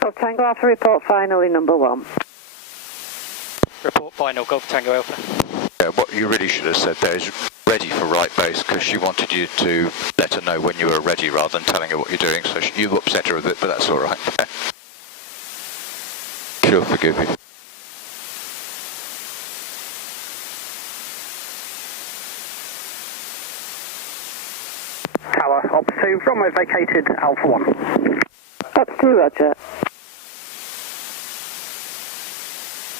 Golf Tango Alpha, report finally number 1. Report final, Golf Tango Alpha. Yeah, what you really should have said there is ready for right base, because she wanted you to let her know when you were ready rather than telling her what you're doing, so you upset her a bit, but that's all right. She'll forgive you. Tower, Ops 2, runway vacated, Alpha 1. Ops 2, roger.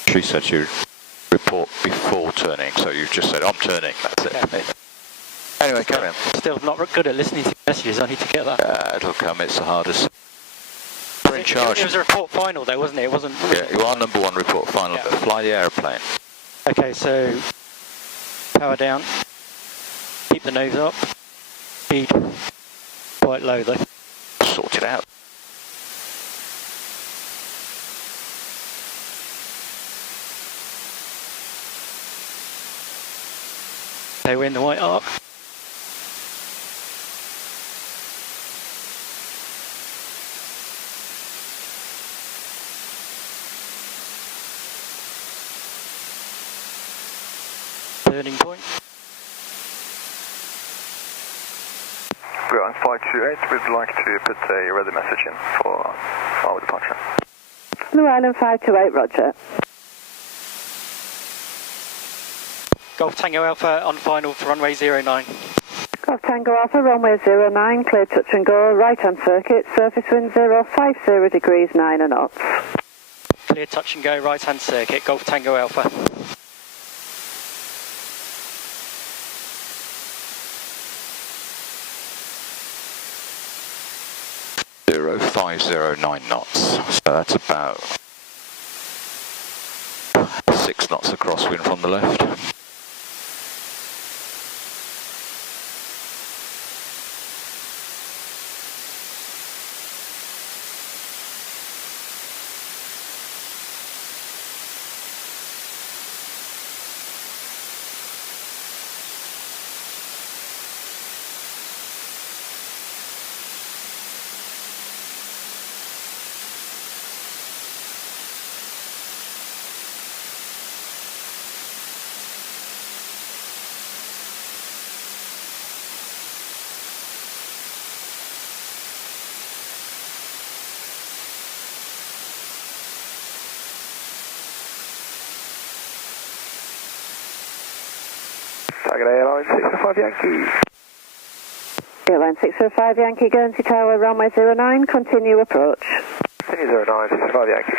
She said you report before turning, so you've just said, I'm turning, that's it. Okay. Anyway, carry on. Still not good at listening to messages, I need to get that. It'll come, it's the hardest. We're in charge. It was a report final though, wasn't it? It wasn't... Yeah, you are number 1 report final, Yeah. but fly the aeroplane. Okay, so power down, keep the nose up, speed quite low though. Sort it out. Okay, we're in the white arc. Turning point. We're on 528. We'd like to put a weather message in for our departure. Blue Island 528, roger. Golf Tango Alpha on final for runway 09. Golf Tango Alpha, runway 09, clear touch and go, right hand circuit, surface wind 050 degrees 9 knots. Clear touch and go, right hand circuit, Golf Tango Alpha. Zero 509 knots, so that's about 6 knots of crosswind from the left. Target airline 605 Yankee. Airline 605 Yankee, Guernsey Tower, runway 09, continue approach. Continue 09, 605 Yankee.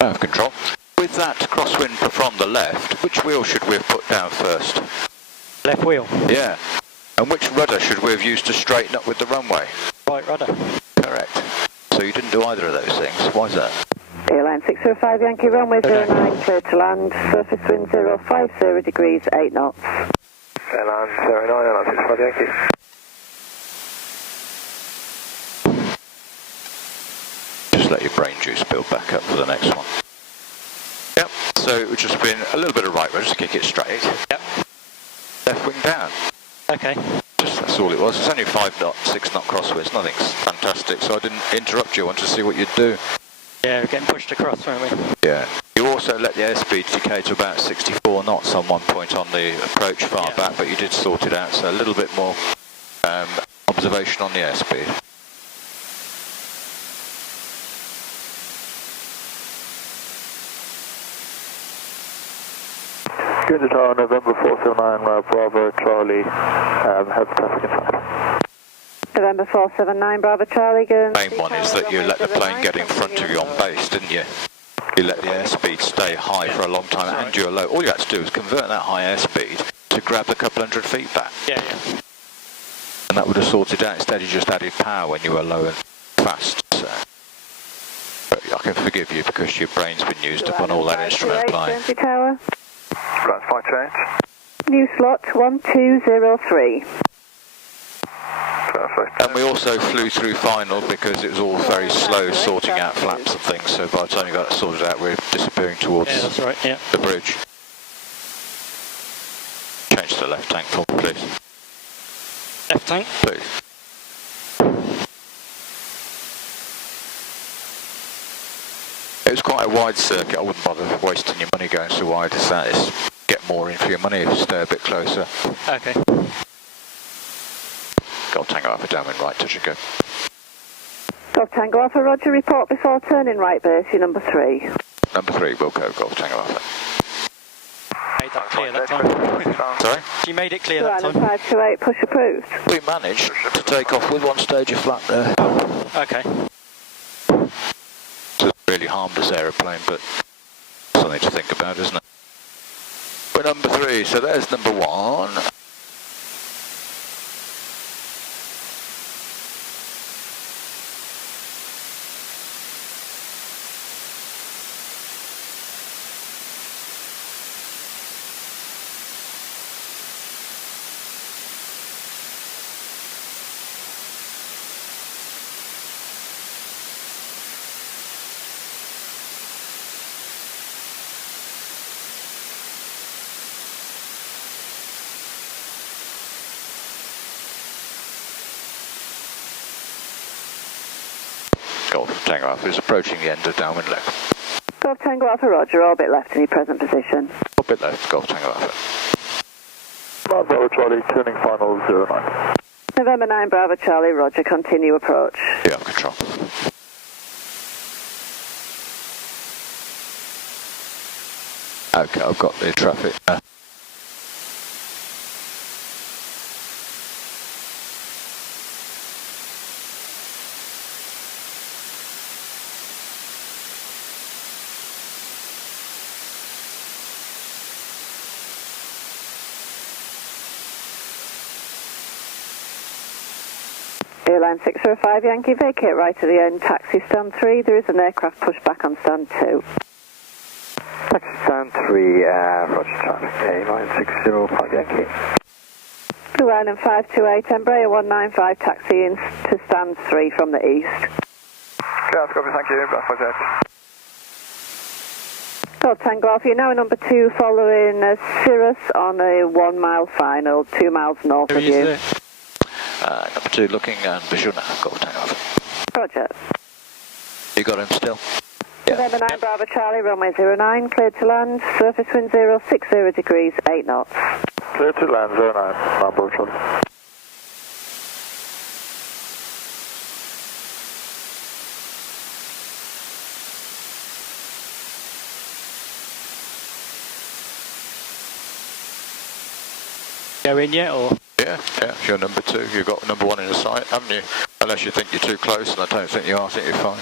Nav control. With that crosswind from the left, which wheel should we have put down first? Left wheel. Yeah. And which rudder should we have used to straighten up with the runway? Right rudder. Correct. So you didn't do either of those things. Why is that? Airline 605 Yankee, runway 09, clear to land, surface wind 050 degrees, 8 knots. Airline 09, Airline 605 Yankee. Just let your brain juice build back up for the next one. Yep, so it would just been a little bit of right rudder to kick it straight. Yep. Left wing down. Okay. Just that's all it was. It's only 5 knot, 6 knot crosswinds, nothing's fantastic, so I didn't interrupt you. I wanted to see what you'd do. Yeah, we're getting pushed across, weren't we? Yeah. You also let the airspeed decay to about 64 knots on one point on the approach far back, but you did sort it out, so a little bit more observation on the airspeed. Unit Tower, November 479, Bravo, Charlie, have traffic inside. November 479, Bravo Charlie, Guernsey. The main one is that you let the plane get in front of you on base, didn't you? You let the airspeed stay high for a long time and you're low. All you had to do was convert that high airspeed to grab a couple hundred feet back. Yeah. And that would have sorted out. Instead you just added power when you were low and fast. So. But I can forgive you because your brain's been used up on all that instrument flying. Guernsey Tower. Right, 528. New slot 1203. Perfect. And we also flew through final because it was all very slow sorting out flaps and things, so by the time you got it sorted out we're disappearing towards That's right, yeah. the bridge. Change to the left tank for me, please. Left tank. Please. It was quite a wide circuit. I wouldn't bother wasting your money going so wide as that. Is get more in for your money if you stay a bit closer. Okay. Golf Tango Alpha downwind right, touch and go. Golf Tango Alpha, Roger, report before turning right base, you're number 3. Number 3, will go Golf Tango Alpha. Made that clear that time. Sorry? She made it clear that Island time. 528, push approved. We managed to take off with one stage of flap there. Okay. It's really harmed this aeroplane, but something to think about, isn't it? We're number 3, so there's number 1. Golf Tango Alpha is approaching the end of downwind left. Golf Tango Alpha, Roger, orbit left in your present position. A bit left, Golf Tango Alpha. Bravo Charlie, turning final 09. November 9, Bravo Charlie, Roger, continue approach. Yeah, control. Okay, I've got the traffic. Airline 605 Yankee, vacate right of the end, taxi stand 3. There is an aircraft push back on stand 2. Taxi stand 3, Roger traffic, Airline 605 Yankee. Blue Island 528, Embraer 195, taxi in to stand 3 from the east. Yeah, copy, thank you, Black 58. Golf Tango Alpha, you're now number 2 following Cirrus on a 1 mile final, 2 miles north of you. Number 2 looking and visual now, Golf Tango Alpha. Roger. You got him still? November 9 Bravo Charlie, runway 09, cleared to land, surface wind 060 degrees, 8 knots. Clear to land 09, Bravo Charlie. Go in yet, or? Yeah, you're number 2. You've got number 1 in the sight, haven't you? Unless you think you're too close, and I don't think you are. I think you're fine.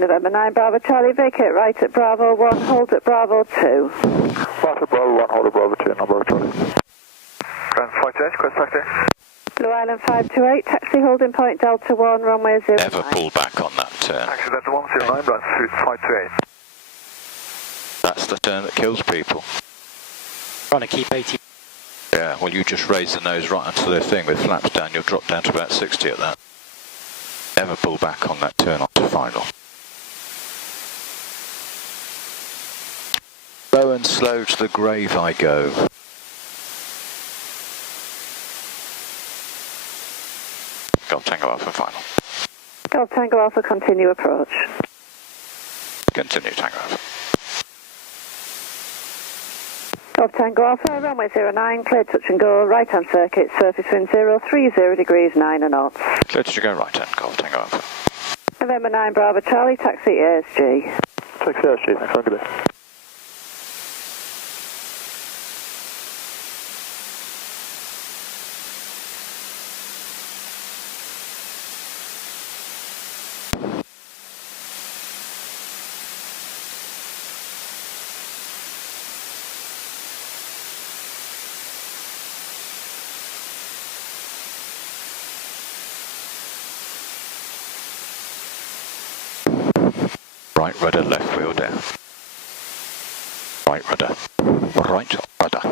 November 9 Bravo Charlie, vacate right at Bravo 1, hold at Bravo 2. Right at Bravo 1, hold at Bravo 2, now Bravo Charlie. Ground 528, request taxi. Blue Island 528, taxi holding point Delta 1, runway 09. Never pull back on that turn. Taxi Delta 109, ground 528. That's the turn that kills people. Trying to keep 80. Yeah, well, you just raise the nose right onto the thing with flaps down, you'll drop down to about 60 at that. Never pull back on that turn onto final. Low and slow to the grave I go. Golf Tango Alpha final. Golf Tango Alpha, continue approach. Continue Tango Alpha. Golf Tango Alpha, runway 09, cleared touch and go, right hand circuit, surface wind 030 degrees, 9 knots. Clear to go right hand, Golf Tango Alpha. November 9 Bravo Charlie, taxi ASG. Taxi ASG, thanks, have a good day. Right rudder, left wheel down. Right rudder, right rudder,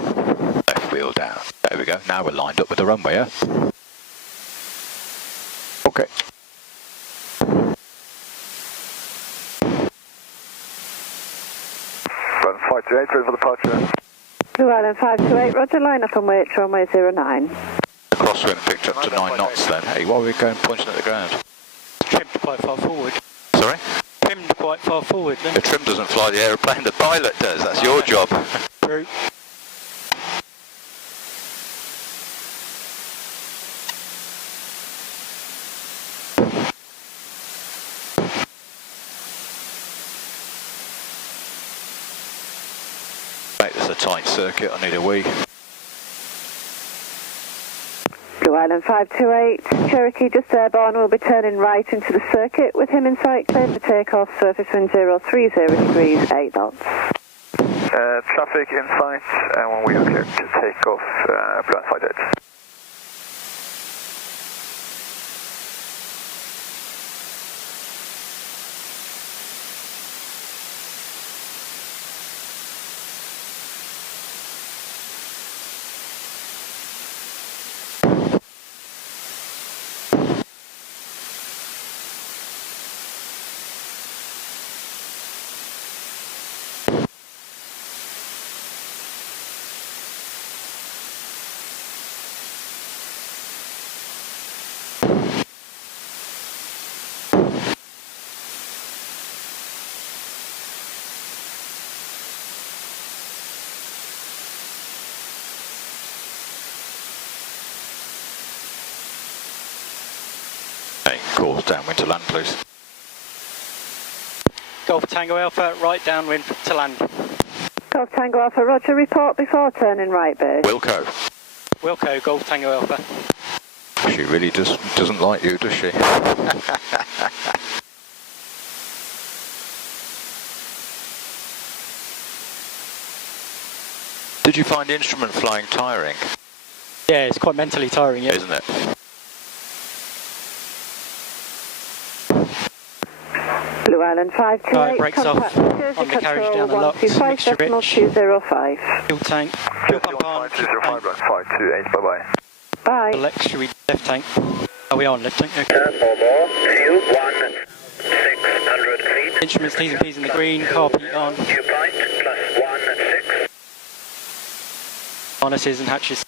left wheel down. There we go, now we're lined up with the runway, yeah? Okay. Ground 528, ready for departure. Blue Island 528, roger, line up and wait, runway 09. The crosswind picked up to 9 knots then. Hey, why are we going pointing at the ground? Trimmed quite far forward. Sorry? Trimmed quite far forward then. The trim doesn't fly the aeroplane, the pilot does. That's your job. True. Mate, this is a tight circuit, I need a wee. Blue Island 528, Cherokee just airborne, will be turning right into the circuit with him in sight, cleared for takeoff, surface wind 030 degrees, 8 knots. Traffic in sight, and when we are cleared to take off, Blue Island 528. Hey, course downwind to land, please. Golf Tango Alpha, right downwind to land. Golf Tango Alpha, roger, report before turning right base. Wilco. Wilco, Golf Tango Alpha. She really doesn't like you, does she? Did you find the instrument flying tiring? Yeah, it's quite mentally tiring, yeah. Isn't it? Blue Island 528, brakes off contact on the carriage down the lock, mixture rich. 205. Fuel tank, fuel pump on, fuel 205, tank. 528, bye-bye. Bye. Electric left tank. Are we on left tank? Okay. Turn 4 more, fuel 1600 feet. Instruments, T's and P's in the green, carpet on. Dew point, plus 16. Harnesses and hatches.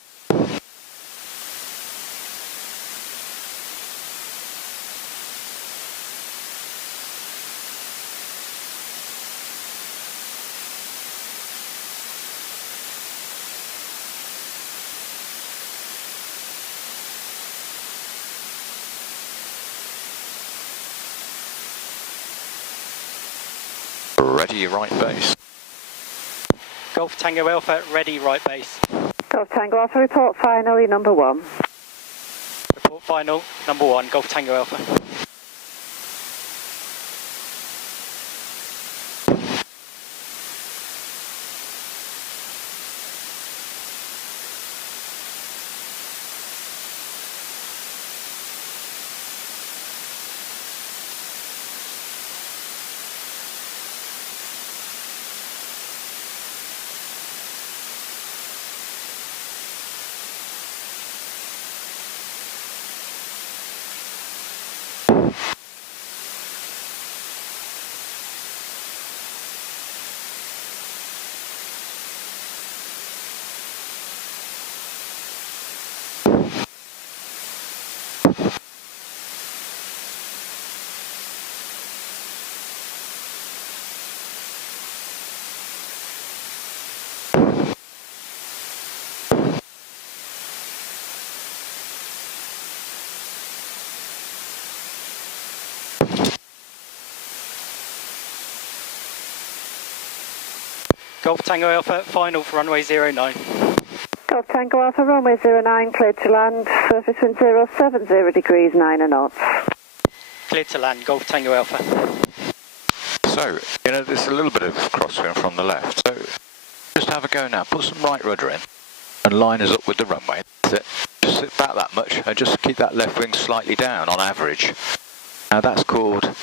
Ready, right base. Golf Tango Alpha, ready, right base. Golf Tango Alpha, report finally, number 1. Report final, number 1, Golf Tango Alpha. Golf Tango Alpha, final for runway 09. Golf Tango Alpha, runway 09, cleared to land, surface wind 070 degrees, 9 knots. Cleared to land, Golf Tango Alpha. So, you know, there's a little bit of crosswind from the left, so just have a go now. Put some right rudder in and line us up with the runway. That's it. Just sit back that much and just keep that left wing slightly down on average. Now that's called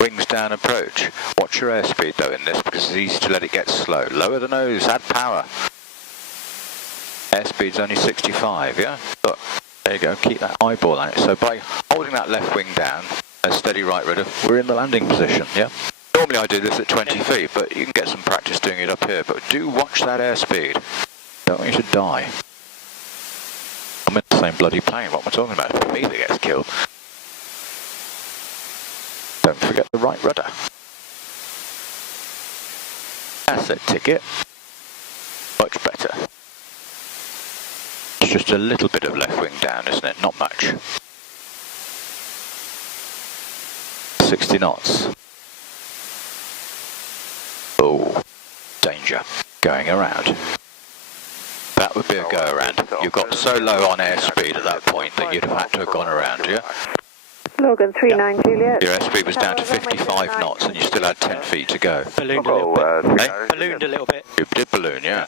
wings down approach. Watch your airspeed though in this, because it's easy to let it get slow. Lower the nose, add power. Airspeed's only 65, yeah? Look, there you go, keep that eyeball on it. So by holding that left wing down, a steady right rudder, we're in the landing position, yeah? Normally I do this at 20 feet, but you can get some practice doing it up here. But do watch that airspeed. Don't want you to die. I'm in the same bloody plane, what am I talking about? It's me that gets killed. Don't forget the right rudder. That's it, ticket. Much better. It's just a little bit of left wing down, isn't it? Not much. 60 knots. Oh, danger. Going around. That would be a go around. You got so low on airspeed at that point that you'd have had to have gone around, yeah? Logan 39 Juliet. Your airspeed was down to 55 knots and you still had 10 feet to go. Ballooned a little bit. Hey? Ballooned a little bit. You did balloon, yeah.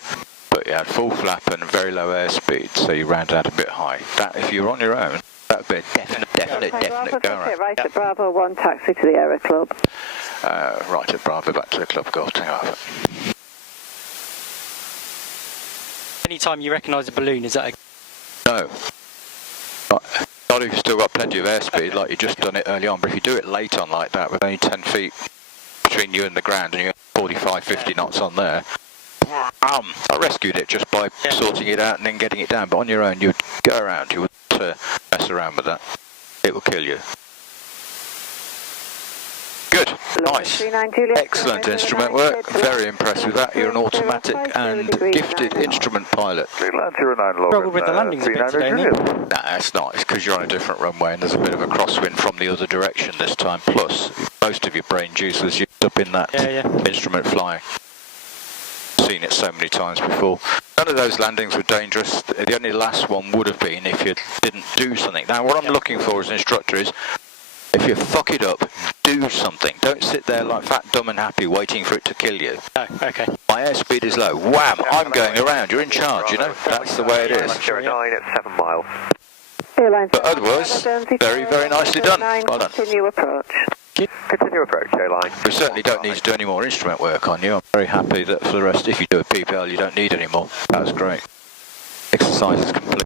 But you had full flap and very low airspeed, so you rounded out a bit high. That, if you were on your own, that would be a definite go around. Right at Bravo 1, taxi to the Aero Club. Right at Bravo, back to the club, Golf Tango Alpha. Anytime you recognise a balloon, is that a... No. Not if you've still got plenty of airspeed, like you just done it early on, but if you do it late on like that, with only 10 feet between you and the ground, and you're 45, 50 knots on there, I rescued it just by sorting it out and then getting it down, but on your own, you'd go around, you wouldn't mess around with that. It will kill you. Good, nice, excellent instrument work, very impressed with that. You're an automatic and gifted instrument pilot. Struggled with the landings a bit today, Nah, that's not, it's because you're on a different runway and there's a bit of a crosswind from the other direction this time, plus most of your brain juice was used up in that instrument flying. Seen it so many times before. None of those landings were dangerous. The only last one would have been if you didn't do something. Now what I'm looking for as an instructor is, if you fuck it up, do something. Don't sit there like fat, dumb and happy waiting for it to kill you. Oh, okay. My airspeed is low. Wham! I'm going around. You're in charge, you know? That's the way it is. 09 at 7 miles. But otherwise, very, very nicely done. Well done. Continue approach. Continue approach, airline. We certainly don't need to do any more instrument work on you. I'm very happy that for the rest, if you do a PPL, you don't need any more. That was great. Exercise is complete.